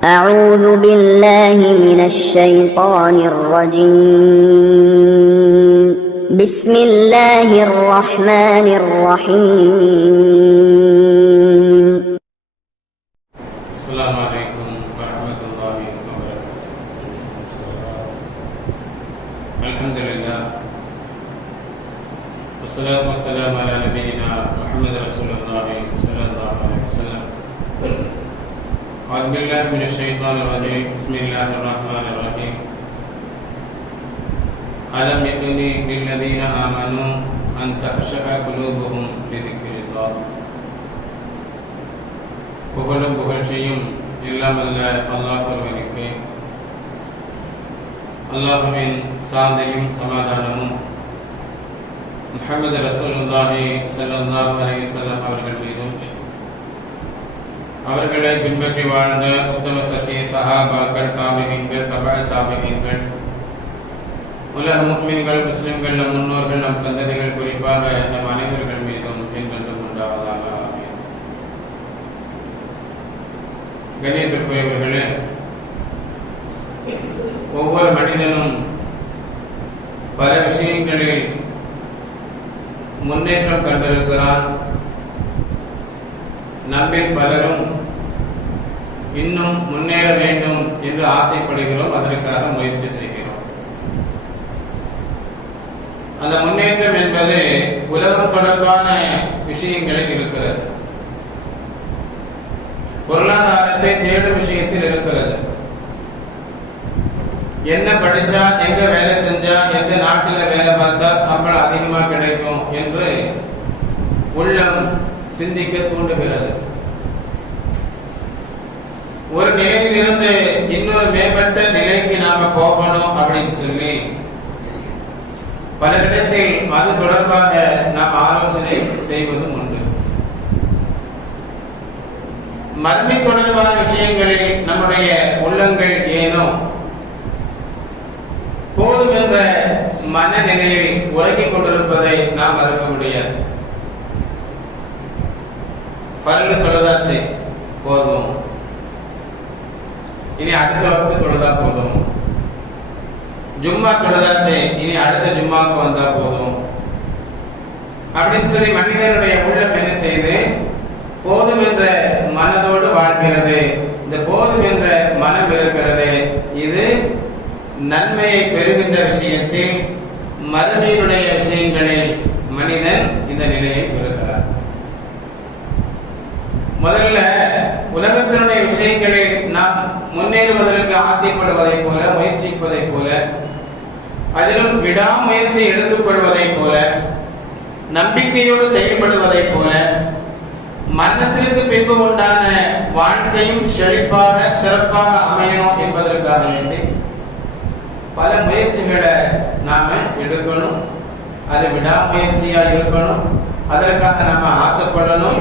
أعوذ بالله من الشيطان الرجيم بسم الله الرحمن الرحيم السلام عليكم ورحمة الله وبركاته. الحمد لله والصلاة والسلام على نبينا محمد رسول الله صلى الله عليه وسلم. أعوذ بالله من الشيطان الرجيم بسم الله الرحمن الرحيم. ألم يكن للذين آمنوا أن تخشع قلوبهم لذكر الله. புகழும் புகழ்ச்சியும் இல்லாமல்ல அல்லாஹ் ஒருவனுக்கு. அல்லாஹ்வின் சாந்தியும் சமாதானமும் முஹம்மது ரசூலுல்லாஹி ஸல்லல்லாஹு அலைஹி வஸல்லம் அவர்கள் மீதும் அவர்களை பின்பற்றி வாழ்ந்த உத்தம சத்திய சஹாபாக்கள், தாபிஈன்கள், தபஅ தாபிஈன்கள், உலக முஃமின்கள், முஸ்லிம்கள், நம் முன்னோர்கள், நம் சந்ததிகள், குறிப்பாக நம் அனைவர்கள் மீதும் என்றென்றும் உண்டாவதாக. ஆமீன். கண்ணியத்திற்குரியவர்களே, ஒவ்வொரு மனிதனும் பல விஷயங்களில் முன்னேற்றம் கண்டிருக்கிறான். நம்மில் பலரும் இன்னும் முன்னேற வேண்டும் என்று ஆசைப்படுகிறோம், அதற்காக முயற்சி செய்கிறோம். அந்த முன்னேற்றம் என்பது உலகம் தொடர்பான விஷயங்களில் இருக்கிறது, பொருளாதாரத்தை தேடும் விஷயத்தில் இருக்கிறது. என்ன படிச்சா, எங்க வேலை செஞ்சா, எந்த நாட்டில் வேலை பார்த்தா சம்பளம் அதிகமா கிடைக்கும் என்று உள்ளம் சிந்திக்க தூண்டுகிறது. ஒரு நிலையில் இருந்து இன்னொரு மேம்பட்ட நிலைக்கு நாம போகணும் அப்படின்னு சொல்லி பலரிடத்தில் அது தொடர்பாக நாம் ஆலோசனை செய்வதும் உண்டு. மர்மி தொடர்பான விஷயங்களில் நம்முடைய உள்ளங்கள் ஏனோ போதும் என்ற மனநிலையில் உறங்கிக் கொண்டிருப்பதை நாம் மறுக்க முடியாது. பல்லு தொழுதாச்சு போதும், இனி அடுத்த வக்து தொழுதா போதும். ஜும்மா தொழுதாச்சு, இனி அடுத்த ஜும்மாவுக்கு வந்தா போதும் அப்படின்னு சொல்லி மனிதனுடைய உள்ளம் என்ன செய்து போதும் என்ற மனதோடு வாழ்கிறது. இந்த போதும் என்ற மனம் இருக்கிறது, இது நன்மையை பெறுகின்ற விஷயத்தில், மறுமையுடைய விஷயங்களில் மனிதன் இந்த நிலையை பெறுகிறார். முதல்ல உலகத்தினுடைய விஷயங்களில் நாம் முன்னேறுவதற்கு ஆசைப்படுவதை போல, முயற்சிப்பதை போல, அதிலும் விடாமுயற்சி எடுத்துக்கொள்வதை போல, நம்பிக்கையோடு செயல்படுவதை போல, மரணத்திற்கு பின்பு உண்டான வாழ்க்கையும் செழிப்பாக சிறப்பாக அமையணும் என்பதற்காக வேண்டி பல முயற்சிகளை நாம எடுக்கணும். அது விடாமுயற்சியா இருக்கணும். அதற்காக நாம ஆசைப்படணும்.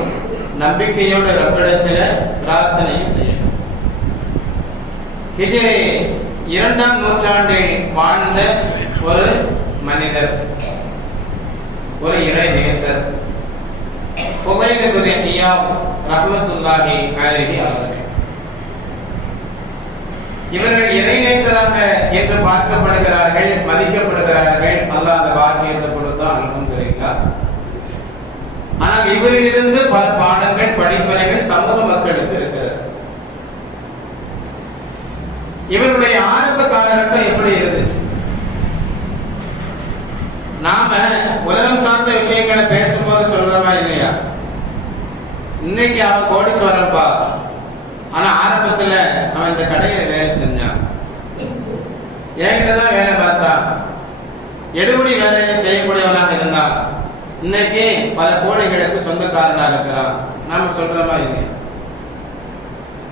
நம்பிக்கையோடு ரப்பிடத்தில் பிரார்த்தனையும் செய்யணும். ஹிஜ்ரி 2ஆம் நூற்றாண்டில் வாழ்ந்த ஒரு மனிதர், ஒரு இறை நேசர், ஃபுதைல் இப்னு இயாத் ரஹ்மத்துல்லாஹி அலைஹி அவர்கள். இவர்கள் இறைநேசராக என்று பார்க்கப்படுகிறார்கள், மதிக்கப்படுகிறார்கள். அல்லாஹ் அந்த பாக்கியத்தை கொடுத்தா அல்ஹம்துலில்லாஹ். ஆனால் இவரிலிருந்து பல பாடங்கள், படிப்பனைகள் சமூக மக்களுக்கு இருக்கிறது. இவருடைய ஆரம்ப காலகட்டம் எப்படி இருந்துச்சு? நாம உலகம் சார்ந்த விஷயங்களை பேசும்போது சொல்றோமா இல்லையா? இன்னைக்கு அவன் கோடீஸ்வரன்பா, ஆனா ஆரம்பத்துல அவன் இந்த கடையில வேலை செஞ்சான், என்கிட்டதான் வேலை பார்த்தான், எடுபடி வேலையை செய்யக்கூடியவனாக இருந்தான், இன்னைக்கு பல கோடிகளுக்கு சொந்தக்காரனா இருக்கிறான். நாம சொல்றோமா இல்லையா?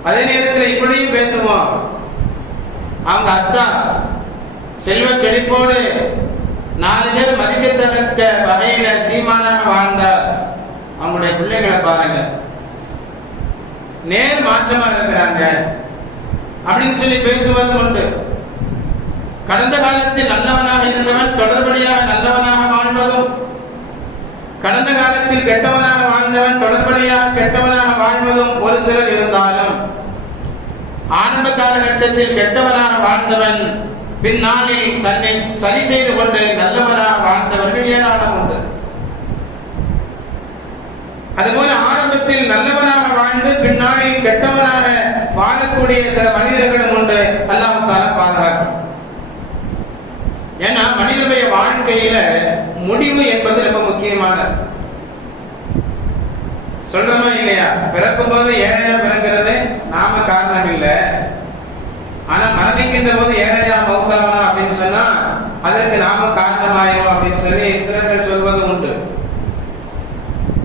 அதே நேரத்தில் இப்படியும் பேசுவோம், அவங்க அத்தா செல்வ செழிப்போடு 4 பேர் மதிக்கத்தக்க வகையில சீமானாக வாழ்ந்தார், அவங்களுடைய பிள்ளைகளை பாருங்க நேர் மாற்றமா இருக்கிறாங்க அப்படின்னு சொல்லி பேசுவதும் உண்டு. கடந்த காலத்தில் நல்லவனாக இருந்தவன் தொடர்படியாக நல்லவனாக வாழ்வதும், கடந்த காலத்தில் கெட்டவனாக வாழ்ந்தவன் தொடர்படியாக கெட்டவனாக வாழ்வதும் ஒரு சிலர் இருந்தாலும், ஆரம்ப காலகட்டத்தில் கெட்டவனாக வாழ்ந்தவன் பின்னாளில் தன்னை சரி செய்து கொண்டு நல்லவனாக வாழ்ந்தவர்கள் ஏராளம் உண்டு. அதுபோல ஆரம்பத்தில் நல்லவனாக வாழ்ந்து பின்னாளில் கெட்டவனாக வாழக்கூடிய சில மனிதர்களும் உண்டு. அல்லாஹ் தஆலா பாதுகாக்கும். ஏன்னா மனிதனுடைய வாழ்க்கையில முடிவு என்பது ரொம்ப முக்கியமானது. சொல்றோமா இல்லையா? பிறக்கும் போது ஏழையா பிறக்கிறது நாம காரணம் இல்லை. ஆனா மரணிக்கின்ற போது ஏழையா மௌத்தாகணும் அப்படின்னு சொன்னா அதற்கு நாம காரணமாயிரும் அப்படின்னு சொல்லி சிலர்கள் சொல்வது உண்டு.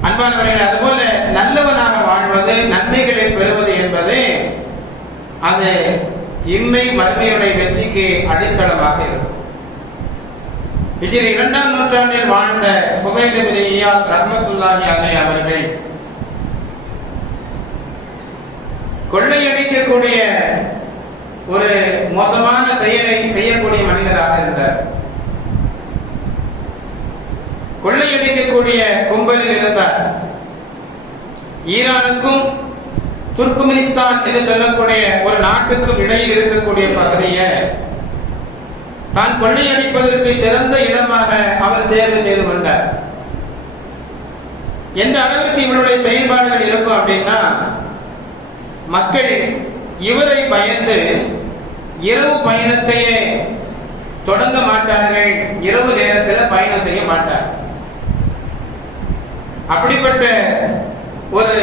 அன்பானவர்களே, அதுபோல நல்லவனாக வாழ்வது, நன்மைகளை பெறுவது என்பது அது இம்மை மறுமையுடைய வெற்றிக்கு அடித்தளமாக இருக்கும். ஹிஜ்ரி 2ஆம் நூற்றாண்டில் வாழ்ந்த ஃபுதைல் இப்னு இயாத் ரஹ்மத்துல்லாஹி அலைஹி அவர்கள் கொள்ளையடிக்கக்கூடிய ஒரு மோசமான செயலை செய்யக்கூடிய மனிதராக இருந்தார். கொள்ளையடிக்கக்கூடிய கும்பலில் இருந்தார். ஈரானுக்கும் துர்க்மெனிஸ்தான் என்று சொல்லக்கூடிய ஒரு நாட்டுக்கும் இடையில் இருக்கக்கூடிய பகுதியை தான் கொள்ளையடிப்பதற்கு சிறந்த இடமாக அவர் தேர்வு செய்து கொண்டார். எந்த அளவிற்கு இவருடைய செயல்பாடுகள் இருக்கும் அப்படின்னா, மக்கள் இவரை பயந்து இரவு பயணத்தையே தொடங்க மாட்டார்கள், இரவு நேரத்தில் பயணம் செய்ய மாட்டார்கள். அப்படிப்பட்ட ஒரு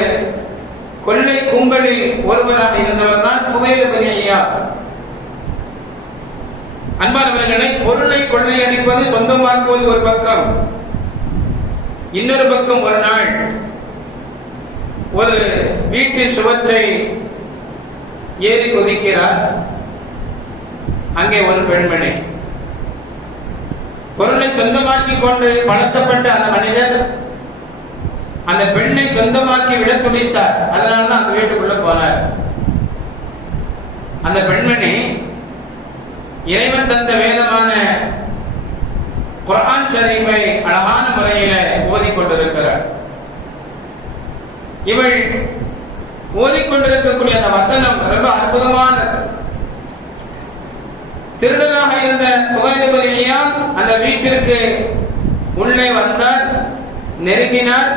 கொள்ளை கும்பலில் ஒருவராக இருந்தவர் தான் ஃபுதைல் இப்னு இயாத். அன்பானவர்களை, பொருளை கொள்ளையடிப்பது, சொந்தமாக்குவது ஒரு பக்கம், இன்னொரு பக்கம் ஒரு நாள் ஒரு வீட்டின் சுவற்றை ஏறி குதிக்கிறார். அங்கே ஒரு பெண்மணி பொருளை சொந்தமாக்கி கொண்டு பழக்கப்பட்ட அந்த மனிதர் அந்த பெண்ணை சொந்தமாக்கி விட துடித்தார். அதனால்தான் அந்த வீட்டுக்குள்ள போனார். அந்த பெண்மணி இறைவன் தந்த வேதமான குர்ஆன் ஷரீஃபை அழகான முறையில ஓதிக்கொண்டிருக்கிறார். இவள் ஓதிக்கொண்டிருக்கக்கூடிய அந்த வசனம் ரொம்ப அற்புதமானது. திருடனாக இருந்த ஃபுதைல் இப்னு இயாத் அந்த வீட்டிற்கு உள்ளே வந்தார், நெருங்கினார்.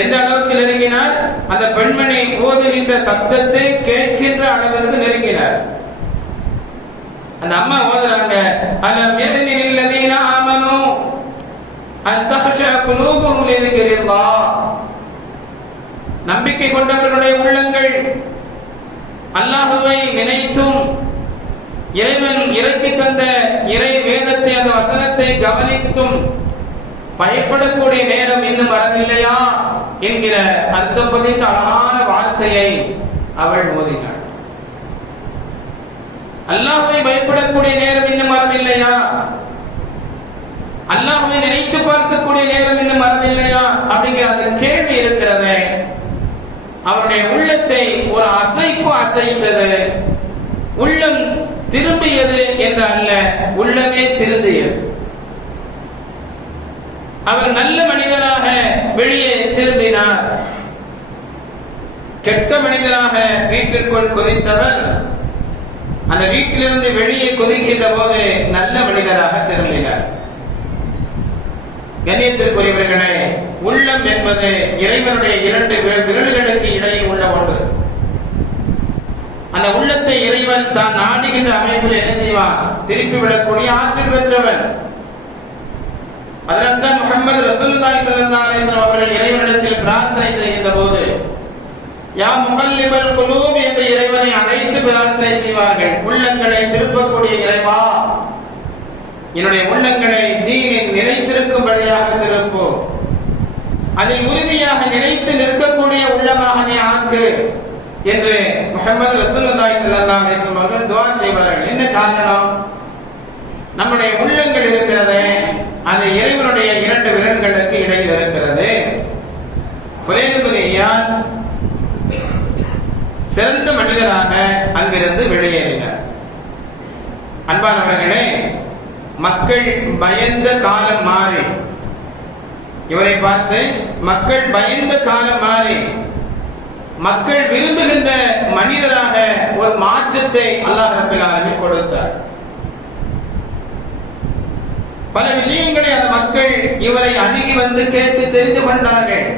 எந்த அளவுக்கு நெருங்கினார்? அந்த பெண்மணி ஓதுகின்ற சப்தத்தை கேட்கின்ற அளவிற்கு நெருங்கினார். அந்த அம்மா ஓதுறாங்க, அலம் யதனில் லதீன ஆமனு அன் தக்ஷா குலூபுஹும் லிذிக்ரில்லாஹ். நம்பிக்கை கொண்டவர்களுடைய உள்ளங்கள் அல்லாஹ்வை நினைத்தும் இறைவன் இறக்கி தந்த இறை வேதத்தை, அந்த வசனத்தை கவனித்தும் பயப்படக்கூடிய நேரம் இன்னும் வரவில்லையா என்கிற அர்த்தம் பதித்த அழகான வார்த்தையை அவள் ஓதினாள். அல்லாஹ்வை பயப்படக்கூடிய நேரம் இன்னும் வரவில்லையா, அல்லாஹ்வை நினைத்து பார்க்கக்கூடிய நேரம் இன்னும் வரவில்லையா அப்படிங்கிற அந்த கேள்வி இருக்கிறது. அவருடைய உள்ளத்தை ஒரு அசைப்பு அசைத்தது. உள்ளம் திரும்பியது என்று அல்ல, உள்ளமே திரும்பியது. அவர் நல்ல மனிதராக வெளியே திரும்பினார். கெட்ட மனிதராக வீட்டிற்குள் குதித்தவர் அந்த வீட்டிலிருந்து வெளியே குதிக்கின்ற போது நல்ல மனிதராக திரும்பினார். கண்ணியத்திற்குரியவர்களே, உள்ளம் என்பது இறைவனுடைய 2 விரல்களுக்கு இடையில் உள்ள ஒன்று. அந்த உள்ளத்தை இறைவன் தான் நாடுகின்ற அமைப்பில் என்ன செய்வான்? திருப்பி விடக்கூடிய ஆற்றல் பெற்றவன். அதனால்தான் முஹம்மது ரசூலுல்லாஹி ஸல்லல்லாஹு அலைஹி வஸல்லம் அவர்கள் இறைவனிடத்தில் பிரார்த்தனை செய்கின்ற போது யா முகல்லிபல் குலூப் என்ற இறைவனை அழைத்து பிரார்த்தனை செய்வார்கள். உள்ளங்களை திருப்பக்கூடிய இறைவா, என்னுடைய உள்ளங்களை தீனில் நிலைத்திருக்கும்படியாக திருப்பு, அதில் உறுதியாக நிலைத்து நிற்கக்கூடிய உள்ளமாக நீ ஆக்கு என்று முஹம்மது ரசூலுல்லாஹி ஸல்லல்லாஹு அலைஹி வஸல்லம் அவர்கள் துஆ செய்வார்கள். என்ன காரணம்? நம்முடைய உள்ளங்கள் இருக்கிறது, அது இறைவனுடைய 2 விரல்களுக்கு இடையில் இருக்கிறது. ஃபுதைல் இப்னு இயாத் சிறந்த மனிதராக அங்கிருந்து வெளியேறினார். அன்பானவர்களே, மக்கள் பயந்த காலம் மாறி, இவரை பார்த்து மக்கள் பயந்த காலம் மாறி மக்கள் விரும்புகின்ற மனிதராக ஒரு மாற்றத்தை அல்லாஹ் ரப்பல் ஆலமீன் கொடுத்தார். பல விஷயங்களை அந்த மக்கள் இவரை அணுகி வந்து கேட்டு தெரிந்து கொண்டார்கள்.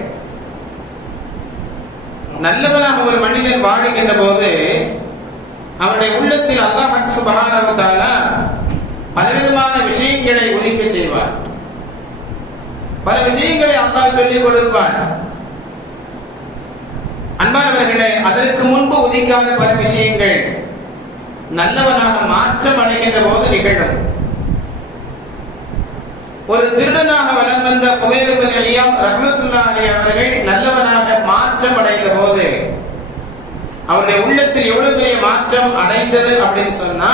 நல்லவனாக ஒரு மனிதன் வாழுகின்ற போது அவருடைய உள்ளத்தில் அல்லாஹ் சுப்ஹானஹு வ தஆலா பலவிதமான விஷயங்களை உதிக்க செய்வார். பல விஷயங்களை அல்லாஹ் சொல்லிக் கொடுப்பார். அன்பானவர்களே, அதற்கு முன்பு உதிக்காத பல விஷயங்கள் நல்லவனாக மாற்றம் அடைகின்ற போது நிகழும். ஒரு திருடனாக வலம் வந்த ஃபுதைல் இப்னு இயாத் ரஹ்மத்துல்லாஹி அலைஹி அவர்கள் நல்லவனாக மாற்றம் அடைந்த போது அவருடைய உள்ளத்தில் எவ்வளவு பெரிய மாற்றம் அடைந்தது அப்படின்னு சொன்னா,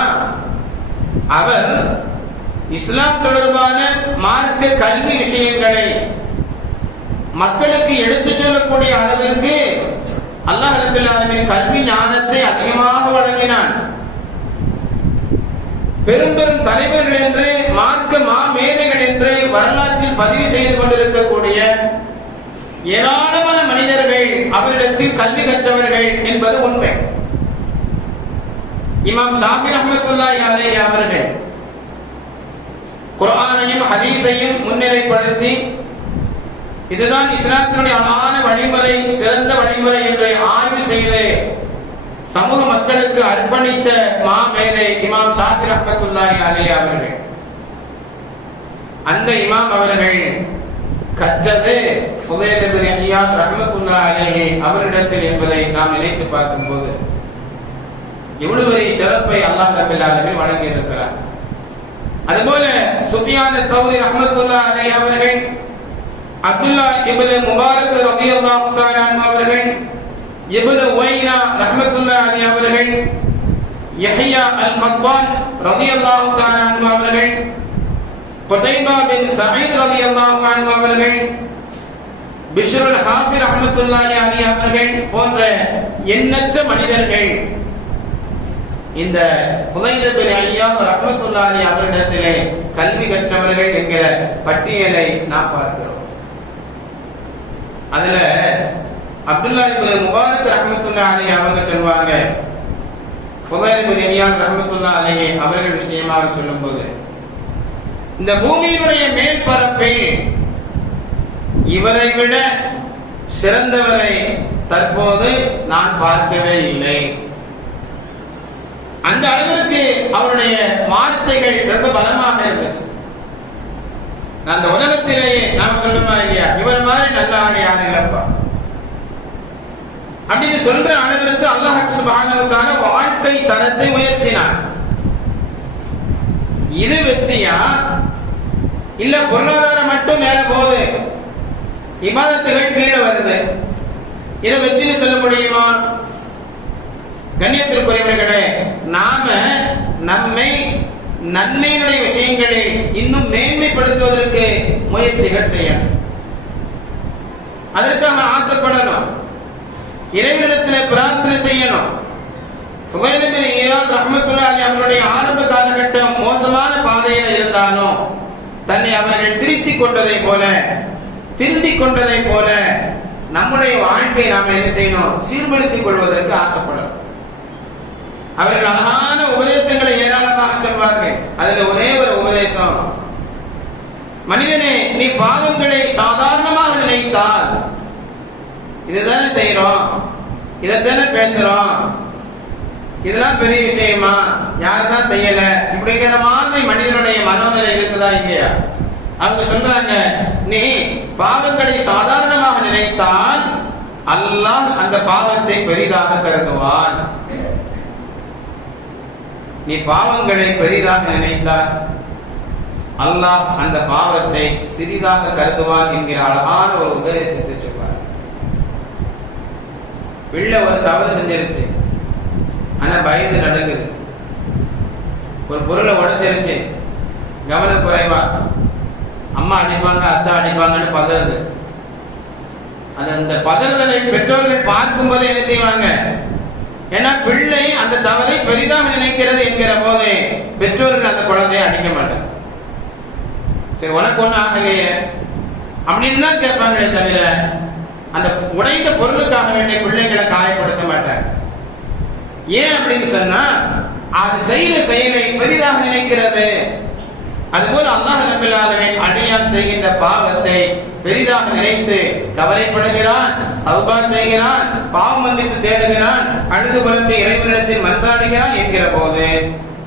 அவர் இஸ்லாம் தொடர்பான மார்க்க கல்வி விஷயங்களை மக்களுக்கு எடுத்துச் சொல்லக்கூடிய அளவிற்கு அல்லாஹ் ரப்பல் ஆலமீன் கல்வி ஞானத்தை அதிகமாக வழங்கினான். பெரும் பெரும் தலைவர்கள் என்று மார்க்க மாமேதைகள் என்று வரலாற்றில் பதிவு செய்து கொண்டிருக்கக்கூடிய ஏராளமான மனிதர்கள் அவரிடத்தில் கல்வி கற்றவர்கள் என்பது உண்மை. இமாம் ஷாஃபி ரஹ்மத்துல்லாஹி அலைஹி அவர்கள் குர்ஆனையும் ஹதீஸையும் முன்னிலைப்படுத்தி இதுதான் இஸ்லாத்தினுடைய அழகான வழிமுறை, சிறந்த வழிமுறை என்று ஆய்வு செய்து சமூக மக்களுக்கு அர்ப்பணித்த மாமேதை இமாம் ஷாஃபி ரஹ்மத்துல்லாஹி அலைஹி அவர்கள். அந்த இமாம் அவர்கள் கற்றது ஃபுதைல் இப்னு இயாத் ரஹ்மத்துல்லாஹி அலைஹி அவரிடத்தில் என்பதை நாம் நினைத்து பார்க்கும்போது எவ்வளவு பெரிய சிறப்பை அல்லாஹ் ரப்பல் ஆலமீன் வழங்கி இருக்கிறார். அதுபோல சுஃபியான் ஸௌரி ரஹ்மத்துல்லாஹி அலைஹி அவர்கள், அப்துல்லா இப்னு முபாரக் ரலியல்லாஹு தஆலா அன்ஹு அவர்கள், இப்னு உவைனா ரஹ்மத்துல்லாஹி அலைஹி அவர்கள், யஹ்யா அல்-கத்வான் ரலியல்லாஹு தஆலா அன்ஹு அவர்கள், குதைபா பின் சயீத் ரலியல்லாஹு அன்ஹு அவர்கள், பிஷ்ர் அல்-ஹாஃபி ரஹ்மத்துல்லாஹி அலைஹி அவர்கள் போன்ற எண்ணற்ற மனிதர்கள் இந்த ஃபுதைல் இப்னு இயாத் ரஹ்மத்துல்லாஹி அலைஹி அவரிடத்திலே கல்வி கற்றவர்கள் என்கிற பட்டியலை நாம் பார்க்கிறோம். அதுல அப்துல்லா இப்னு முபாரக் ரஹ்மத்துல்லாஹி அலைஹி அவங்க சொல்வாங்க, ஃபுதைல் இப்னு இயாத் ரஹ்மத்துல்லாஹி அலைஹி அவர்கள் விஷயமாக சொல்லும்போது, இந்த பூமியினுடைய மேற்பரப்பில் இவரை விட சிறந்தவரை தற்போது நான் பார்க்கவே இல்லை. அந்த அளவிற்கு அவருடைய வார்த்தைகள் ரொம்ப பலமாக இருந்துச்சு. அந்த உலகத்திலேயே நாம சொல்லுமா இல்லையா, இவர் மாதிரி நல்ல ஆள் யாரும் இல்லப்பா அப்படின்னு சொல்ற அளவிற்கு அல்லாஹ் சுப்ஹானஹு வ தஆலா வாழ்க்கை தரத்தை உயர்த்தினார். இது வெற்றியா இல்ல பொருளாதாரம் மட்டும் மேல போகுது, இபாதத்துகள் கீழே வருது, இதை வெற்றின்னு சொல்ல முடியுமா? கண்ணியத்திற்குரியவர்களே, நாம நம்மை நன்மையினுடைய விஷயங்களில் இன்னும் மேன்மைப்படுத்துவதற்கு முயற்சிகள் செய்யணும். அதற்காக ஆசைப்படணும், இறைவனிடத்தில் பிரார்த்தனை செய்யணும். ஃபுதைல் இப்னு இயாத் ரஹ்மத்துல்லாஹி அலைஹி அவருடைய ஆரம்ப காலகட்டம் மோசமான பாதையில் இருந்தாலும் தன்னை அவர்கள் திருத்திக் கொண்டதை போல நம்முடைய வாழ்க்கை நாம என்ன செய்யணும்? சீர்படுத்திக் கொள்வதற்கு ஆசைப்படணும். அவர்கள் அழகான உபதேசங்களை ஏராளமாக சொல்வார்கள். அதுல ஒரே ஒரு உபதேசம், மனிதனே நீ பாவங்களை சாதாரணமாக நினைத்தால், இதுதானே செய்யறோம், இதைத்தானே பேசுறோம், இதெல்லாம் பெரிய விஷயமா, யாருதான் செய்யல, இப்படிங்கிற மாதிரி மனிதனுடைய மனோநிலை இருக்குதா இல்லையா? அவங்க சொல்றாங்க, நீ பாவங்களை சாதாரணமாக நினைத்தால் அல்லாஹ் அந்த பாவத்தை பெரிதாக கருதுவான். நீ பாவங்களை பெரிதாக நினைத்தால் அல்லாஹ் அந்த பாவத்தை சிறிதாக கருதுவான் என்கிற அழகான ஒரு உபதேசத்தை சொல்வார். பிள்ளை ஒரு தவறு செஞ்சிருச்சு, ஆனா பயந்து நடக்குது. ஒரு பொருளை உடைச்சிருச்சு, கவனம் குறைவா, அம்மா அடிப்பாங்க அத்தா அடிப்பாங்கன்னு பதறுது. அந்த பதறுதலை பெற்றோர்கள் பார்க்கும் போது என்ன செய்வாங்க? ஏன்னா பிள்ளை அந்த தவறை பெரிதாக நினைக்கிறது என்கிற போது பெற்றோர்கள் அந்த குழந்தையை அடிக்க மாட்டாங்க. சரி உனக்கு ஒண்ணு ஆகலையே அப்படின்னு தான் கேட்பாங்களே தவிர அந்த உடைந்த பொருளுக்காக வேண்டிய பிள்ளைகளை காயப்படுத்த மாட்டார். ஏன் அப்படின்னு சொன்னா அது செய்த செயலை பெரிதாக நினைக்கிறது. அதுபோல அல்லாஹ் ரப்பல் ஆலமீன் அடியான் செய்கின்ற பாவத்தை பெரிதாக நினைத்து கவலைப்படுகிறான், தௌபா செய்கிறான், பாவ மன்னிப்பு தேடுகிறான், அழுது புலம்பி இறைவனிடத்தில் மன்றாடுகிறான் என்கிற போது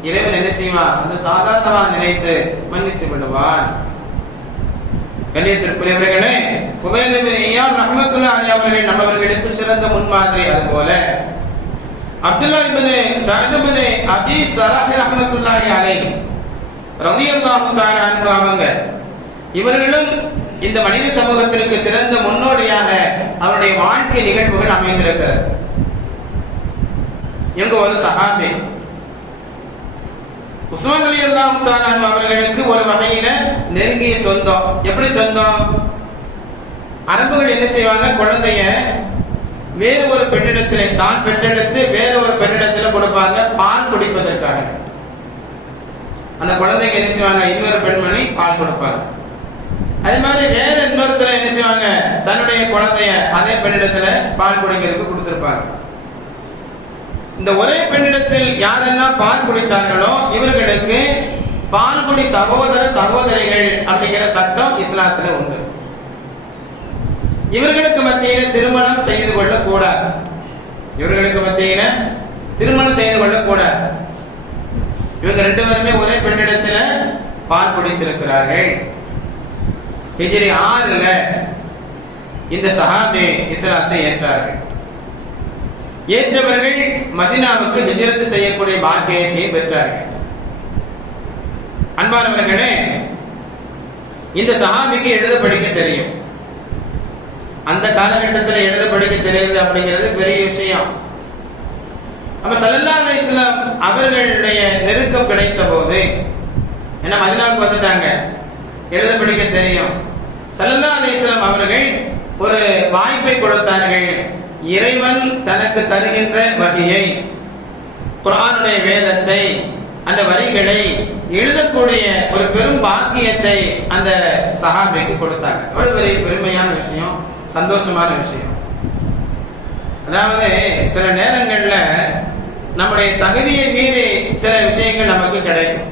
இறைவன் என்ன செய்வான்? அந்த சாதாரணமாக நினைத்து மன்னித்து விடுவான். கண்ணியத்திற்குரியவர்களே, ஃபுதைல் இப்னு இயாத் ரஹ்மத்துல்லாஹி அலைஹி அவர்கள் நம்மவர்களுக்கு சிறந்த முன்மாதிரி. அதுபோல அப்துல்லா இப்னு சஅத் இப்னு அபீ ஸரஹ் ரஹ்மத்துல்லாஹி அலைஹி ரலியல்லாஹு தஆலா அன்ஹு அவங்க இவர்களும் இந்த மனித சமூகத்திற்கு சிறந்த முன்னோடியாக அவருடைய வாழ்க்கை நிகழ்வுகள் அமைந்திருக்கிறது. இவங்க ஒரு சஹாபி. உஸ்மான் ரலியல்லாஹு தஆலா அன்ஹு அவர்களுக்கு ஒரு வகையில நெருங்கிய சொந்தம். எப்படி சொந்தம்? அரபுகள் என்ன செய்வாங்க? குழந்தைய வேறு ஒரு பெண்ணிடத்திலே தான் பெற்றெடுத்து வேறு ஒரு பெண்ணிடத்தில் கொடுப்பாங்க பால் குடிப்பதற்காக. அந்த குழந்தைக்கு என்ன செய்வாங்க? இன்னொரு பெண்மணி பால் கொடுப்பாங்க. அதே மாதிரி வேற இன்னொருத்தர என்ன செய்வாங்க? தன்னுடைய குழந்தைய அதே பெண்ணிடத்துல பால் குடிக்கிறதுக்கு கொடுத்திருப்பாங்க. இந்த ஒரே பெண்ணிடத்தில் யாரெல்லாம் பால் குடித்தார்களோ இவர்களுக்கு பால்குடி சகோதர சகோதரிகள் அப்படிங்கிற சட்டம் இஸ்லாத்துல உண்டு. இவர்களுக்கு மத்தியில திருமணம் செய்து கொள்ள கூடாது. இவர்களுக்கு மத்தியில திருமணம் செய்து கொள்ள கூடாது. இவங்க ரெண்டு பேருமே ஒரே பெண்ணிடத்துல பால் குடித்திருக்கிறார்கள். ஹிஜ்ரி 6ல இந்த சஹாபி இஸ்லாத்தை ஏற்றார்கள். ஏற்றவர்கள் மதீனாவுக்கு ஹிஜ்ரத் செய்யக்கூடிய பாக்கியத்தை பெற்றார்கள். அன்பானவர்களே, இந்த சஹாபிக்கு எழுத படிக்க தெரியும். அந்த காலகட்டத்தில் எழுத படிக்க தெரியுது அப்படிங்கிறது பெரிய விஷயம். அப்ப ஸல்லல்லாஹு அலைஹி வஸல்லம் அவர்களுடைய நெருக்கம் கிடைத்த போது என்ன மதீனாவுக்கு வந்துட்டாங்க, எழுத படிக்க தெரியும். ஸல்லல்லாஹு அலைஹி வஸல்லம் அவர்கள் ஒரு வாய்ப்பை கொடுத்தார்கள். இறைவன் தனக்கு தருகின்ற வகையை, குர்ஆனுடைய வேதத்தை, அந்த வரிகளை எழுதக்கூடிய ஒரு பெரும் பாக்கியத்தை அந்த சஹாபிக்கு கொடுத்தாங்க. ஒரு பெரிய பெருமையான விஷயம், சந்தோஷமான விஷயம். அதாவது சில நேரங்கள்ல நம்முடைய தகுதியை மீறி சில விஷயங்கள் நமக்கு கிடைக்கும்.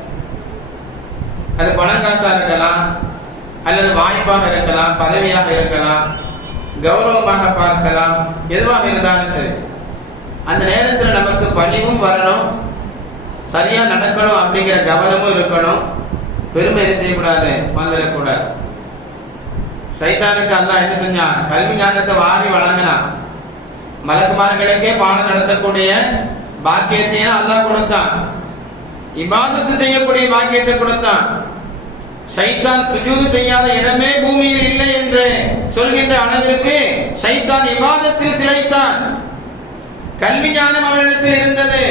அது பணங்காசா இருக்கலாம், அல்லது வாய்ப்பாக இருக்கலாம், பதவியாக இருக்கலாம், கௌரவமாக பார்க்கலாம், எதுவாக இருந்தாலும் சரி. அந்த நேரத்தில் நமக்கு பணிவும் வரணும், சரியா நடக்கணும் அப்படிங்கிற கவனமும் இருக்கணும். பெருமை செய்யக்கூடாது, வந்துடக்கூடாது. சைத்தானுக்கு அல்லாஹ் என்ன செஞ்சான்? கல்வி ஞானத்தை வாரி வழங்கினான். மலக்குமார்களுக்கே பாடம் நடத்தக்கூடிய பாக்கியத்தையும் அல்லாஹ் கொடுத்தான். இபாதத்து செய்யக்கூடிய பாக்கியத்தை கொடுத்தான். சைத்தான் சுஜூது செய்யாத இடமே பூமியில் இல்லை என்று சொல்கின்ற அளவிற்கு சைத்தான் இபாதத்தில் திளைத்தான். கல்வி ஞானம் அவனிடத்தில் இருந்தது,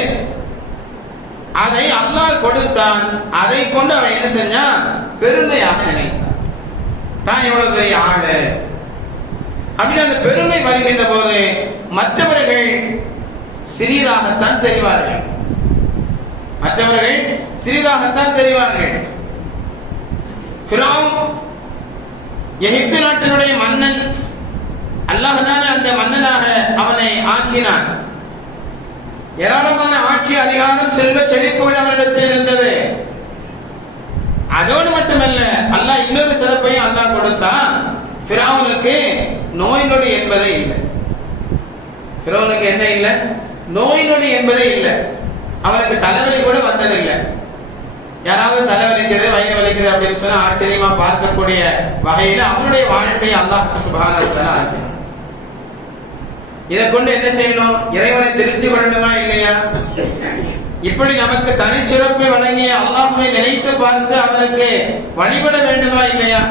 அதை அல்லாஹ் கொடுத்தான். அதை கொண்டு அவன் என்ன செஞ்சான்? பெருமையாக நினைத்தான். தான் எவ்வளவு பெரிய ஆளு அப்படின்னு அந்த பெருமை வருகின்ற போது மற்றவர்கள் சிறிதாகத்தான் தெரிவார்கள். மற்றவர்கள் சிறிதாகத்தான் தெரிவார்கள். ஃபிரௌன் எகிப்து நாட்டினுடைய மன்னன், அல்லாஹ் தான் அந்த மன்னனாக அவனை ஆக்கினான். ஏராளமான ஆட்சி அதிகாரம், செல்வ செழிப்புகள் அவனிடத்தில் இருந்தது. அதோடு மட்டுமல்ல, அல்லாஹ் இன்னொரு சிறப்பையும் அல்லாஹ் கொடுத்தான். ஃபிரௌனுக்கு நோய் நொடி என்பதே இல்லை. ஃபிரௌனுக்கு என்ன இல்லை? நோய் நொடி என்பதே இல்லை. அவனுக்கு தலைவலி கூட வந்ததில்லை. யாராவது தலைவலிக்குது, வயிறு வலிக்குது அப்படின்னு சொன்னா ஆச்சரியமா பார்க்கக்கூடிய வகையில அவனுடைய வாழ்க்கையை அல்லாஹ் சுப்ஹானஹு வ தஆலா ஆக்கினான். இதை கொண்டு என்ன செய்யணும்? இறைவனை திருப்தி கொள்ளணுமா இல்லையா? இப்படி நமக்கு தனிச்சிறப்பை வழங்கிய அல்லாஹ்வை நினைத்து பார்த்து அவனுக்கு வழிபட வேண்டுமா இல்லையா?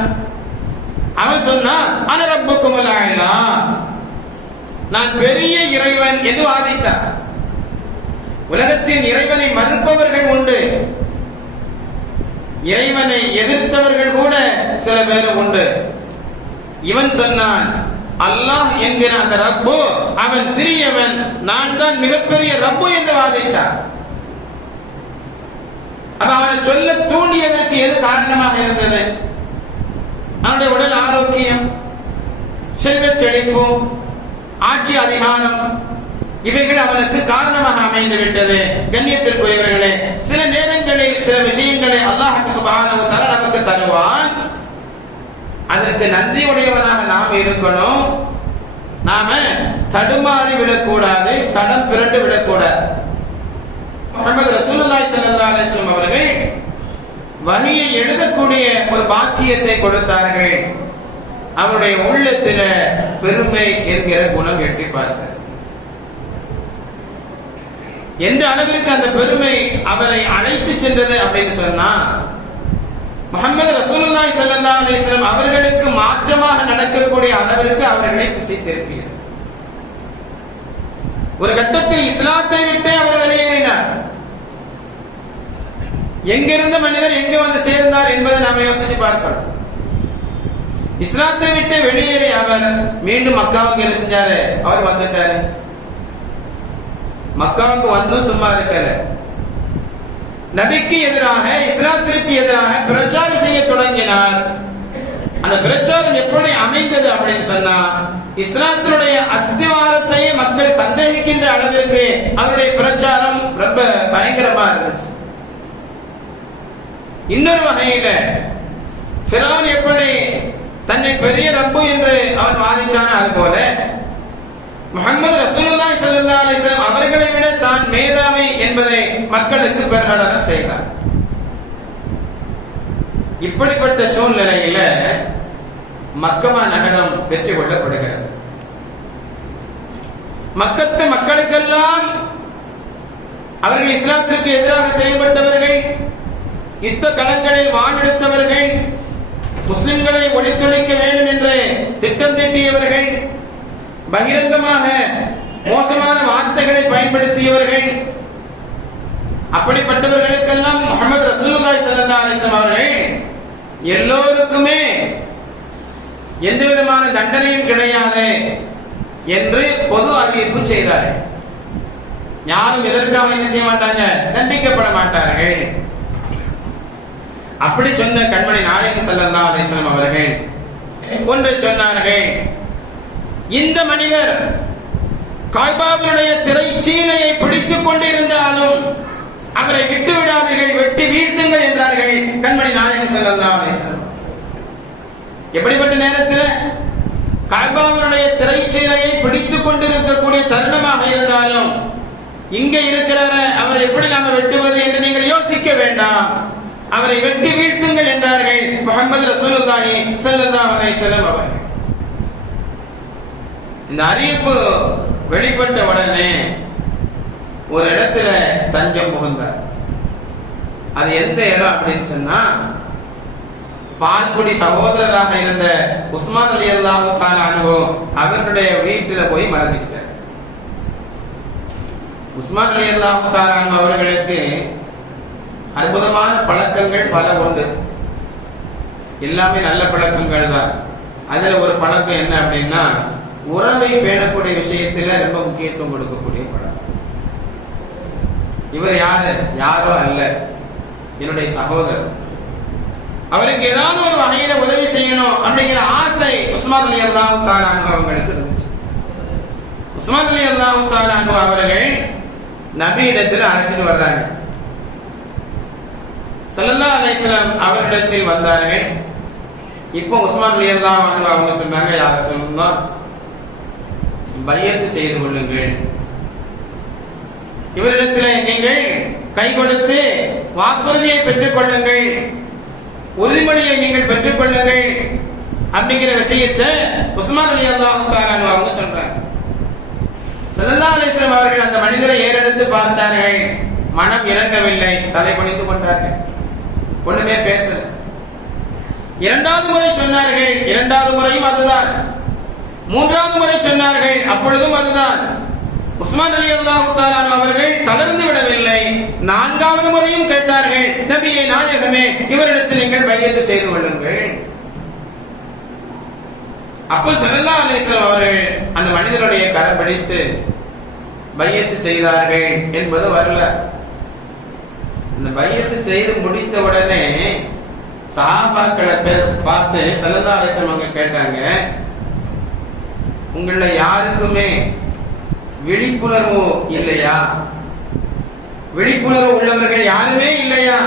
அவன் சொன்னா அன ரப்புக்குமுல் அலா, நான் பெரிய இறைவன் என்று வாதிட்டான். உலகத்தின் இறைவனை மறுப்பவர்கள் உண்டு, இறைவனை எதிர்த்தவர்கள் கூட சில பேர் உண்டு. இவன் சொன்னான், அல்லாஹ் என்கிற அந்த ரப்பு அவன் சிறியவன், நான் தான் மிகப்பெரிய ரப்பு என்று வாதிட்டான். அப்ப அவனை சொல்ல தூண்டியதற்கு எது காரணமாக இருந்தது? அவனுடைய உடல் ஆரோக்கியம், செல்வ செழிப்பு, ஆட்சி அதிகாரம் இவைகள் அவனுக்கு காரணமாக அமைந்து விட்டது. கண்ணியத்திற்குரியவர்களே, சில நேரங்களில் சில விஷயங்களை அல்லாஹ் சுப்ஹானஹு வ தஆலா நமக்கு தருவான். அதற்கு நன்றி உடையவனாக நாம் இருக்கணும். நாம தடுமாறி விடக்கூடாது, தடம் பிறண்டு விடக்கூடாது. முஹம்மது ரசூலுல்லாஹி ஸல்லல்லாஹு அலைஹி வஸல்லம் அவர்கள் வஹியை எழுதக்கூடிய ஒரு பாக்கியத்தை கொடுத்தார்கள். அவருடைய உள்ளத்தில பெருமை என்கிற குணம் எட்டி பார்த்தது. எந்த அளவிற்கு அந்த பெருமை அவரை அழைத்து சென்றது அப்படின்னு சொன்னா, முஹம்மது ரசூலுல்லாஹி ஸல்லல்லாஹு அலைஹி வஸல்லம் அவர்களுக்கு மாற்றமாக நடக்கக்கூடிய அளவிற்கு அவர்களை திசை திருப்பியது. ஒரு கட்டத்தில் இஸ்லாத்தை விட்டு அவர் வெளியேறினார். எங்கிருந்த மனிதர் எங்கு வந்து சேர்ந்தார் என்பதை நாம யோசிச்சு பார்க்கணும். இஸ்லாத்தை விட்டு வெளியேறி அவர் மீண்டும் மக்காவுக்கு என்ன செஞ்சாரு? அவர் வந்துட்டாரு. மக்காவுக்கு வந்து சும்மா இருக்கல, நபிக்கு எதிராக, இஸ்லாத்திற்கு எதிராக பிரச்சாரம் செய்ய தொடங்கினார். அந்த பிரச்சாரம் எப்படி அமைந்தது அப்படின்னு சொன்னா, இஸ்லாத்தினுடைய அஸ்திவாரத்தை மக்கள் சந்தேகிக்கின்ற அளவிற்கு அவருடைய பிரச்சாரம் ரொம்ப பயங்கரமா இருந்துச்சு. இன்னொரு வகையில ஃபிரௌன் எப்படி தன்னை பெரிய ரப்பு என்று அவன் வாதிட்டான், அது போல முஹம்மது ரசூலுல்லாஹி ஸல்லல்லாஹு அலைஹி வஸல்லம் அவர்களை விட தான் மேதாவி என்பதை மக்களுக்கு பிரகடனம் செய்தார். இப்படிப்பட்ட சூழ்நிலையில மக்கமா நகரம் வெற்றி கொள்ளப்படுகிறது. மக்கத்து மக்களுக்கெல்லாம் அவர்கள் இஸ்லாத்திற்கு எதிராக செயல்பட்டவர்கள், யுத்த களங்களில் வாழெடுத்தவர்கள், முஸ்லிம்களை ஒழித்தொழிக்க வேண்டும் என்று திட்டம் தீட்டியவர்கள், பகிரங்கமாக மோசமான வார்த்தைகளை பயன்படுத்தியவர்கள், அப்படிப்பட்டவர்களுக்கெல்லாம் முஹம்மது ரசூலுல்லாஹி ஸல்லல்லாஹு அலைஹி வஸல்லம் அவர்கள் எல்லோருக்குமே எந்த விதமான தண்டனையும் கிடையாது என்று பொது அறிவிப்பு செய்தார்கள். யாரும் எதற்காக என்ன செய்ய மாட்டாங்க? தண்டிக்கப்பட மாட்டார்கள். அப்படி சொன்ன கண்மணி நாயகம் ஸல்லல்லாஹு அலைஹி வஸல்லம் அவர்கள் ஒன்றை சொன்னார்கள். இந்த மனிதர் காபாவுடைய திரைச்சீலையை பிடித்துக் கொண்டிருந்தாலும் அவரை விட்டு விடாதீர்கள், வெட்டி வீழ்த்துங்கள் என்றார்கள் கண்மணி நாயகம் ஸல்லல்லாஹு அலைஹி வஸல்லம். எப்படிப்பட்ட நேரத்தில் காபாவுடைய திரைச்சீலையை பிடித்துக் கொண்டிருக்கக்கூடிய தருணமாக இருந்தாலும் இங்கே இருக்கிறார அவரை எப்படி நாம வெட்டுவது என்று நீங்கள் யோசிக்க வேண்டாம், அவரை வெட்டி வீழ்த்துங்கள் என்றார்கள் முஹம்மது ரசூலுல்லாஹி ஸல்லல்லாஹு அலைஹி வஸல்லம் அவர்கள். இந்த அறிவிப்பு வெளிப்பட்ட உடனே ஒரு இடத்துல தஞ்சம் புகுந்தார். அது எந்த இடம் அப்படின்னு சொன்னா, பால்குடி சகோதரராக இருந்த உஸ்மான் ரலியல்லாஹு தஆலா அன்ஹு அவர்களுடைய வீட்டுல போய் மறந்துட்டார். உஸ்மான் ரலியல்லாஹு தஆலா அன்ஹு அவர்களுக்கு அற்புதமான பழக்கங்கள் பல உண்டு. எல்லாமே நல்ல பழக்கங்கள் தான். அதுல ஒரு பழக்கம் என்ன அப்படின்னா, உறவை பேணக்கூடிய விஷயத்துல ரொம்ப முக்கியத்துவம் கொடுக்கக்கூடிய பழக்கம். இவர் யாரு? யாரோ அல்ல, என்னுடைய சகோதரர். அவருக்கு ஏதாவது ஒரு வகையில உதவி செய்யணும் அப்படிங்கிற ஆசை உஸ்மான் ரலியல்லாஹு தஆலா அன்ஹு அவங்களுக்கு இருந்துச்சு. உஸ்மான் ரலியல்லாஹு தஆலா அன்ஹு அவர்கள் நபி இடத்தில் அழைச்சிட்டு வர்றாங்க. ஸல்லல்லாஹு அலைஹி வஸல்லம் அவரிடத்தில் வந்தார்கள். இப்போ உஸ்மான் ரலியல்லாஹு அன்ஹு அவங்க சொன்னாங்க, யா ரசூலுல்லாஹ், பையத்து செய்து கொள்ளுங்கள், இவரிடத்தில் நீங்கள் கை கொடுத்து வாக்குறுதியை பெற்றுக் கொள்ளுங்கள், உறுதிமொழியை நீங்கள் பெற்றுக் கொள்ளுங்கள் அப்படிங்கிற விஷயத்தை உஸ்மான் ரலியல்லாஹு தஆலா அன்ஹு அவங்க சொல்றாங்க. ஸல்லல்லாஹு அலைஹி வஸல்லம் அவர்கள் அந்த மனிதரை ஏறெடுத்து பார்த்தார்கள். மனம் இறங்கவில்லை, தலை குனிந்து கொண்டார்கள், ஒண்ணுமே பேசல. இரண்டாவது முறை சொன்னார்கள், இரண்டாவது முறையும் அதுதான். மூன்றாவது முறை சொன்னார்கள், அப்பொழுதும் அதுதான். உஸ்மான் ரலியல்லாஹு தஆலா அவர்கள் தளர்ந்து விடவில்லை. நான்காவது முறையும் கேட்டார்கள், நபியே நாயகமே, இவரிடத்தில் நீங்கள் பையத்து செய்து கொள்ளுங்கள். அப்போ ஸல்லல்லாஹு அலைஹி வஸல்லம் அவர்கள் அந்த மனிதனுடைய கரம் பிடித்து பையத்து செய்தார்கள் என்பது வரல. இந்த பையத்து செய்து முடித்த உடனே சஹாபாக்களை பார்த்து ஸல்லல்லாஹு அலைஹி வஸல்லம் அவங்க கேட்டாங்க, உங்கள யாருக்குமே விழிப்புணர்வு இல்லையா? விழிப்புணர்வு உள்ளவர்கள் யாருமே இல்லையா?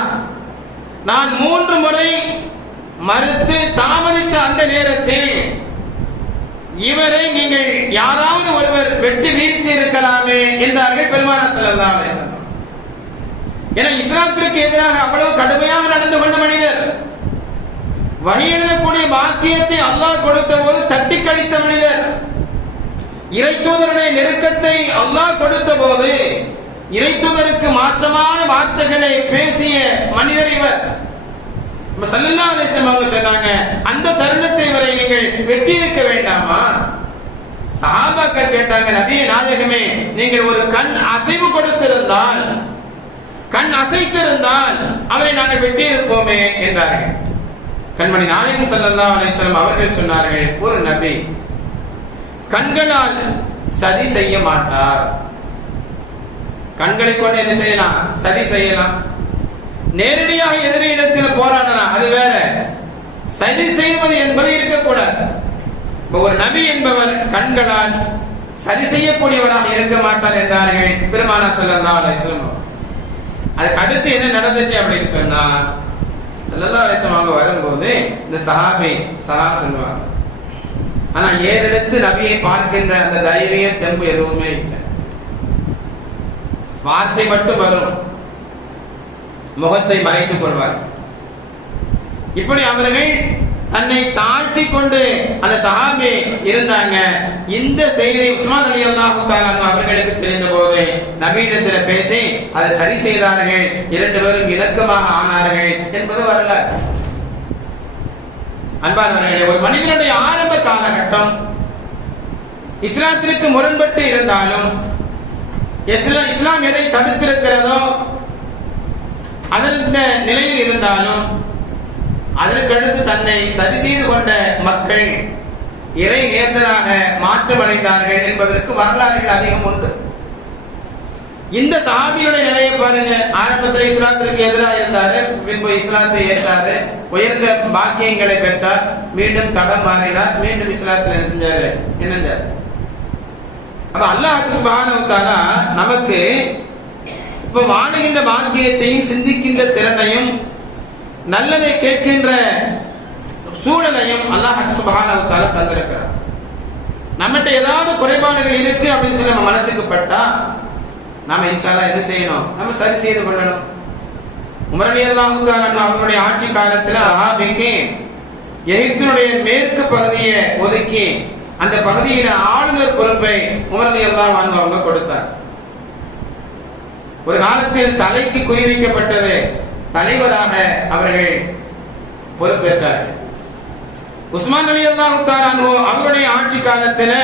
நான் 3 முறை மறுத்து தாமதித்த அந்த நேரத்தில் இவரை நீங்கள் யாராவது ஒருவர் வெற்றி வீழ்த்தி இருக்கலாமே என்றார்கள் பெருமானார் ஸல்லல்லாஹு அலைஹி வஸல்லம். என இஸ்லாத்திற்கு எதிராக அவ்வளவு கடுமையாக நடந்து கொண்ட மனிதர், வழி எழுதக்கூடிய பாக்கியத்தை அல்லாஹ் கொடுத்த போது தட்டி கழித்த மனிதர், இறை தூதருடைய நெருக்கத்தை அல்லாஹ் கொடுத்த போது இறை தூதருக்கு மாற்றமான வார்த்தைகளை பேசிய மனிதர் இவர். ஸல்லல்லாஹு அலைஹி வஸல்லம் அவங்க சொன்னாங்க, அந்த தருணத்தை வரை நீங்கள் வெற்றி இருக்க வேண்டாமா? சஹாபாக்கள் கேட்டாங்க, நபியே நாயகமே, நீங்கள் ஒரு கண் அசைவு கொடுத்திருந்தால், கண் அசைத்திருந்தால் அவரை நாங்கள் வெற்றி இருப்போமே என்றார்கள். கண்மணி நாயகம் ஸல்லல்லாஹு அலைஹி வஸல்லம் அவர்கள் சொன்னார்கள், ஒரு நபி கண்களால் சதி செய்ய மாட்டார். கண்களை கொண்டு என்ன செய்யலாம்? சதி செய்யலாம். நேரடியாக எதிரிடத்தில் போராடலாம், அது வேற. சதி செய்வது என்பது இருக்கக்கூடாது. ஒரு நபி என்பவர் கண்களால் சரி செய்யக்கூடியவராக இருக்க மாட்டார் என்றார்கள் பெருமானார் ஸல்லல்லாஹு அலைஹி வஸல்லம். அதுக்கு அடுத்து என்ன நடந்துச்சு அப்படின்னு சொன்னா, ஸல்லல்லாஹு அலைஹி வஸல்லம் அவங்க வரும்போது இந்த சஹாபி சலாம் சொல்லுவாங்க. ஆனா ஏறெடுத்து நபியை பார்க்கின்ற அந்த தைரியம் தெம்பு எதுவுமே இல்லை. வார்த்தை மட்டும் வரும், முகத்தை மறைத்துக் கொள்வார். இப்படி அவர்கள் தன்னை தாழ்த்தி கொண்டு அந்த சஹாபி இருந்தாங்க. இந்த செய்தி உஸ்மான் ரலியல்லாஹு தஆலா அவர்களுக்கு தெரிந்த போது நபியிடத்தில் பேசி அதை சரி செய்தார்கள். 2 பேரும் இணக்கமாக ஆனார்கள் என்பது வரலாறு. அன்பானவர்களே, ஒரு மனிதனுடைய ஆரம்ப காலகட்டம் இஸ்லாத்திற்கு முரண்பட்டு இருந்தாலும், இஸ்லாம் எதை தடுத்திருக்கிறதோ அதற்கு நிலையில் இருந்தாலும், அதற்கடுத்து தன்னை சரி செய்து கொண்ட மக்கள் இறை நேசராக மாற்றமடைந்தார்கள் என்பதற்கு வரலாறுகள் அதிகம் உண்டு. இந்த சஹாபியுடைய நிலையை பாருங்க. ஆரம்பத்தில் இஸ்லாத்திற்கு எதிராக இருந்தாரு, பின்பு இஸ்லாத்தை ஏற்றாரு, உயர்ந்த பாக்கியங்களை பெற்றார், மீண்டும் தடம் மாறினார், மீண்டும் இஸ்லாத்தில் இருந்தாரு. என்னங்க அப்ப அல்லாஹ் சுப்ஹானஹு வ தஆலா நமக்கு இப்ப வாழுகின்ற பாக்கியத்தையும் சிந்திக்கின்ற திறனையும் நல்லதை கேட்கின்ற சூழலையும் அல்லாஹ் சுப்ஹானஹு வ தஆலா தந்திருக்கிறார். நம்மகிட்ட ஏதாவது குறைபாடுகள் இருக்கு அப்படின்னு சொல்லி நம்ம மனசுக்கு பட்டா நாம இன்ஷா அல்லாஹ் என்ன செய்யணும்? நம்ம சரி செய்து கொள்ளணும். உமர் ரலியல்லாஹு தஆலா அவருடைய ஆட்சி காலத்தில் சஹாபிக்கு எகிப்தினுடைய மேற்கு பகுதியை ஒதுக்கி அந்த பகுதியில ஆளுநர் பொறுப்பை உமர் ரலியல்லாஹு அன்ஹு அவங்க கொடுத்தார். ஒரு காலத்தில் தலைக்கு குறிவைக்கப்பட்டது, தலைவராக அவர்கள் பொறுப்பேற்றார்கள். உஸ்மான் ரலியல்லாஹு தஆலா அன்ஹு அவருடைய ஆட்சி காலத்தில்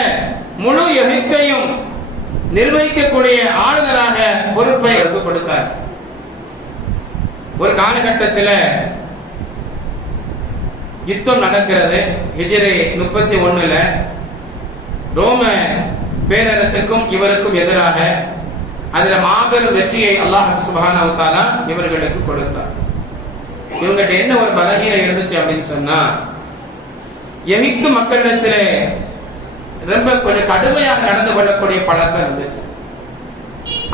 முழு எகிப்தையும் நிர்வகிக்கக்கூடிய ஆளுநராக பொறுப்பை கொடுத்தார். ஒரு காலகட்டத்தில் யுத்தம் நடக்கிறது. ஹிஜ்ரி 31 ரோம பேரரசுக்கும் இவருக்கும் எதிராக. அதுல மாபெரும் வெற்றியை அல்லாஹ் சுப்ஹானஹு வ தஆலா இவர்களுக்கு கொடுத்தார். இவங்கிட்ட என்ன ஒரு பலகீனம் இருந்துச்சு அப்படின்னு சொன்னா, எகிப்து மக்களிடத்திலே ரொம்ப கொஞ்சம் கடுமையாக நடந்து கொள்ளக்கூடிய பழக்கம் இருந்துச்சு.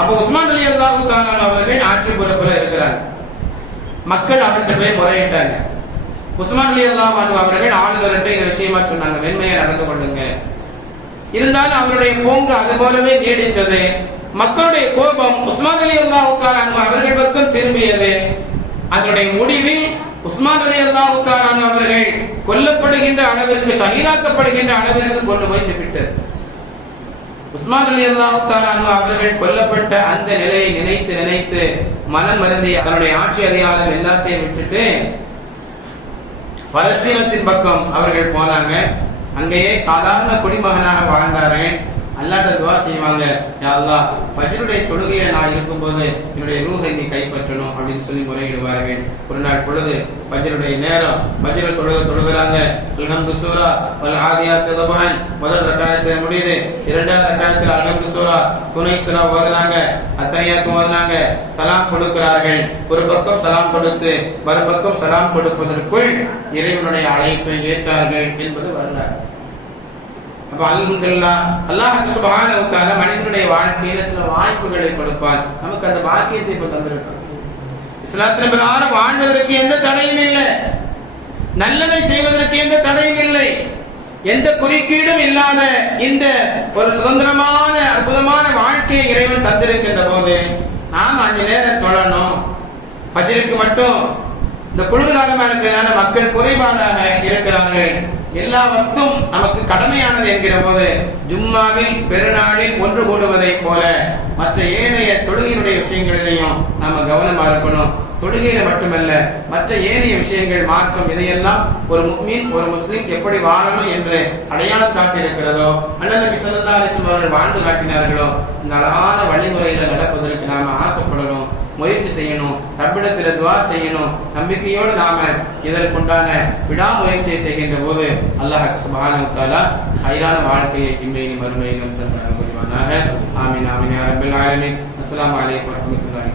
அப்ப உஸ்மான் ரலியல்லாஹு தஆலா அவர்கள் ஆட்சி பொறுப்புல இருக்கிறாங்க. மக்கள் அவர்கிட்ட போய் முறையிட்டாங்க. உஸ்மான் ரலியல்லாஹு அன்ஹு அவர்கள் ஆளுநர்கிட்ட இந்த விஷயமா சொன்னாங்க, வெண்மையை நடந்து கொள்ளுங்க. இருந்தாலும் அவருடைய போங்கு அது போலவே நீடித்தது. மக்களுடைய கோபம் உஸ்மான் ரலியல்லாஹு தஆலா அன்ஹு அவர்கள் பக்கம் திரும்பியது. அதனுடைய முடிவில் உஸ்மான் ரலியல்லாஹு தஆலா அன்ஹு அவர்கள் கொல்லப்படுகின்ற அளவிற்கு, ஷஹீதாக்கப்படுகின்ற அளவிற்கு கொண்டு போய் விட்டது. உஸ்மான் ரலியல்லாஹு தஆலா அன்ஹு அவர்கள் கொல்லப்பட்ட அந்த நிலையை நினைத்து நினைத்து மனம் வருந்தி அவருடைய ஆட்சி அதிகாரம் எல்லாத்தையும் விட்டுட்டு பலஸ்தீனத்தின் பக்கம் அவர்கள் போனாங்க. அங்கேயே சாதாரண குடிமகனாக வாழ்ந்தார்கள். அல்லாஹ்ட்ட துஆ செய்வாங்க, யா அல்லாஹ் ஃபஜ்ருடைய தொழுகையை நான் இருக்கும்போது என்னுடைய ரூஹை நீ கைப்பற்றணும் அப்படின்னு சொல்லி முறையிடுவார்கள். ஒரு நாள் பொழுது ஃபஜ்ருடைய நேரம், ஃபஜ்ர் தொழுகிறாங்க. அல்ஹம்து சூரா வல் ஆதியாத் தபஹன் முதல் ரக்காயத்தில் முடியுது. இரண்டாவது ரக்காயத்தில் அல்ஹம்து சூரா துணை சூரா ஓதுறாங்க, அத்தஹியாத் ஓதுறாங்க, சலாம் கொடுக்கிறார்கள். ஒரு பக்கம் சலாம் கொடுத்து மறுபக்கம் சலாம் கொடுப்பதற்குள் இறைவனுடைய அழைப்பை ஏற்றார்கள் என்பது வரலாறு. அப்ப அல்ஹம்துலில்லாஹ் அல்லாஹ் சுப்ஹானஹு வ தஆலா மனிதனுடைய வாழ்க்கையில சில வாய்ப்புகளை கொடுப்பார். நமக்கு அந்த பாக்கியத்தை இப்ப தந்திருக்கார். இஸ்லாத்தின் பிரகாரம் வாழ்வதற்கு எந்த தடையும் இல்லை, நல்லதை செய்வதற்கு எந்த தடையும் இல்லை, எந்த குறுக்கீடும் இல்லாத இந்த ஒரு சுதந்திரமான அற்புதமான வாழ்க்கையை இறைவன் தந்திருக்கின்ற போது நாம் 5 நேரம் தொழணும். பஜ்ருக்கு மட்டும் இந்த குளிர்காலமா இருக்கிறதான மக்கள் குறைபாடாக இருக்கிறார்கள். எல்லா வக்தும் நமக்கு கடமையானது என்கிற போது ஜும்மாவில் பெருநாளில் ஒன்று கூடுவதை போல மற்ற ஏனைய தொழுகையினுடைய விஷயங்களிலையும் நாம கவனமா இருக்கணும். தொழுகையில மட்டுமல்ல, மற்ற ஏனைய விஷயங்கள், மார்க்கம், இதையெல்லாம் ஒரு முஃமின் ஒரு முஸ்லிம் எப்படி வாழணும் என்று அடையாளம் காட்டியிருக்கிறதோ அல்லது நபி ஸல்லல்லாஹு அலைஹி வஸல்லம் அவர்கள் வாழ்ந்து காட்டினார்களோ இந்த அழகான வழிமுறையில நடப்பதற்கு நாம ஆசைப்படணும், முயற்சி செய்யணும், ரப்பிடத்தில் துஆ செய்யணும். நம்பிக்கையோடு நாம இதற்குண்டான விடாமுயற்சியை செய்கின்ற போது அல்லாஹ் சுப்ஹானஹு வ தஆலா ஹைரான வாழ்க்கையை இன்றைய மறுமையிலும் தந்தருள்வானாக. ஆமீன் ஆமீன் யா ரப்பல் ஆலமீன். அஸ்ஸலாமு அலைக்கும் வரஹ்மத்துல்லாஹி